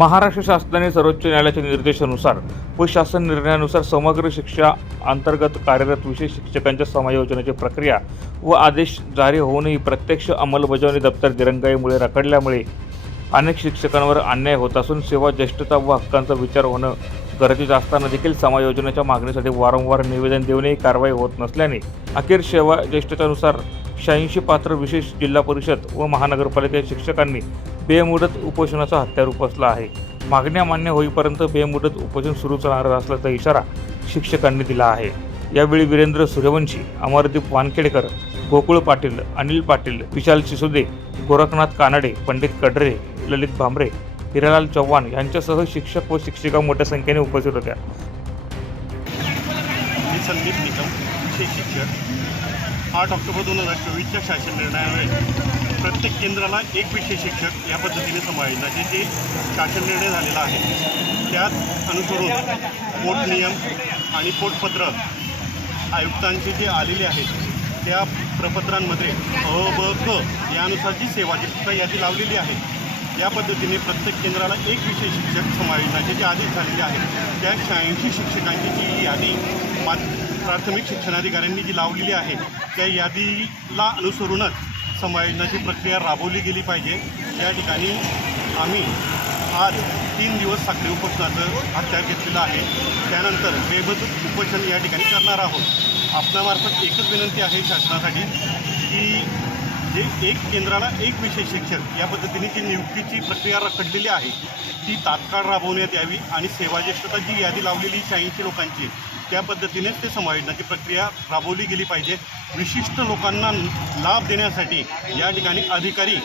महाराष्ट्र शासनाने सर्वोच्च न्यायालयाच्या निर्देशानुसार व शासन निर्णयानुसार समग्र शिक्षा अंतर्गत कार्यरत विशेष शिक्षकांच्या समायोजनाची प्रक्रिया व आदेश जारी होऊनही प्रत्यक्ष अंमलबजावणी दप्तर दिरंगाईमुळे रखडल्यामुळे अनेक शिक्षकांवर अन्याय होत असून सेवा ज्येष्ठता व हक्कांचा विचार होणं गरजेचं असताना देखील समायोजनाच्या मागणीसाठी वारंवार निवेदन देऊनही कारवाई होत नसल्याने अखेर सेवा ज्येष्ठतेनुसार शहाऐंशी पात्र विशेष जिल्हा परिषद व महानगरपालिका शिक्षकांनी बेमुदत उपोषणाचा हत्यार उपसला आहे. मागण्या मान्य होईपर्यंत बेमुदत उपोषण सुरूच राहणार असल्याचा इशारा शिक्षकांनी दिला आहे. यावेळी वीरेंद्र सूर्यवंशी अमरदीप वानखेडकर गोकुळ पाटील अनिल पाटील विशाल सिसोदे गोरखनाथ कानडे पंडित कडरे ललित भांबरे हिरालाल चव्हाण यांच्यासह शिक्षक व शिक्षिका मोठ्या संख्येने उपस्थित होत्या. संदीप निकम विशेष शिक्षक. आठ ऑक्टोबर दोन हजार चोवीसच्या शासन निर्णयामुळे प्रत्येक केंद्राला एक विशेष शिक्षक या पद्धतीने समायोजनाचे जे शासन निर्णय झालेला आहे त्यात अनुसरून पोट नियम आणि पोटपत्र आयुक्तांचे जे आलेले आहेत त्या प्रपत्रांमध्ये अ ब क यानुसार जी सेवा जी यादी लावलेली आहे या पद्धतीने प्रत्येक केंद्राला एक विशेष शिक्षक समायोजनाचे जे आदेश झालेले आहेत त्या शहाऐंशी शिक्षकांची जी यादी मा प्राथमिक शिक्षणाधिकाऱ्यांनी जी लावलेली आहे त्या यादीला अनुसरूनच समायोजनाची प्रक्रिया राबवली गेली पाहिजे. या ठिकाणी आम्ही आज तीन दिवस साखळी उपोषणाचं हत्यार घेतलेलं आहे. त्यानंतर बेबदूत उपोषण या ठिकाणी करणार आहोत. आपणामार्फत एकच विनंती आहे शासनासाठी की जे एक केंद्राला एक विशेष शिक्षक या पद्धतीने जी नियुक्तीची प्रक्रिया रखडलेली आहे ती तात्काळ राबवण्यात यावी आणि सेवाज्येष्ठता जी यादी लावलेली शहाऐंशी लोकांची त्या पद्धतीनेच ते समायोजनाची प्रक्रिया राबवली गेली पाहिजे. विशिष्ट लोकांना लाभ देण्यासाठी या ठिकाणी अधिकारी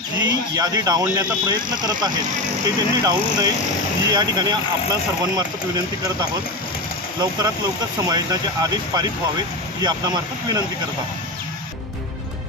जी यादी डावलण्याचा प्रयत्न करत आहेत ते त्यांनी डावलू नये ही या ठिकाणी आपल्या सर्वांमार्फत विनंती करत आहोत. लवकरात लवकर समायोजनाचे आदेश पारित व्हावेत ही आपल्यामार्फत विनंती करत आहोत.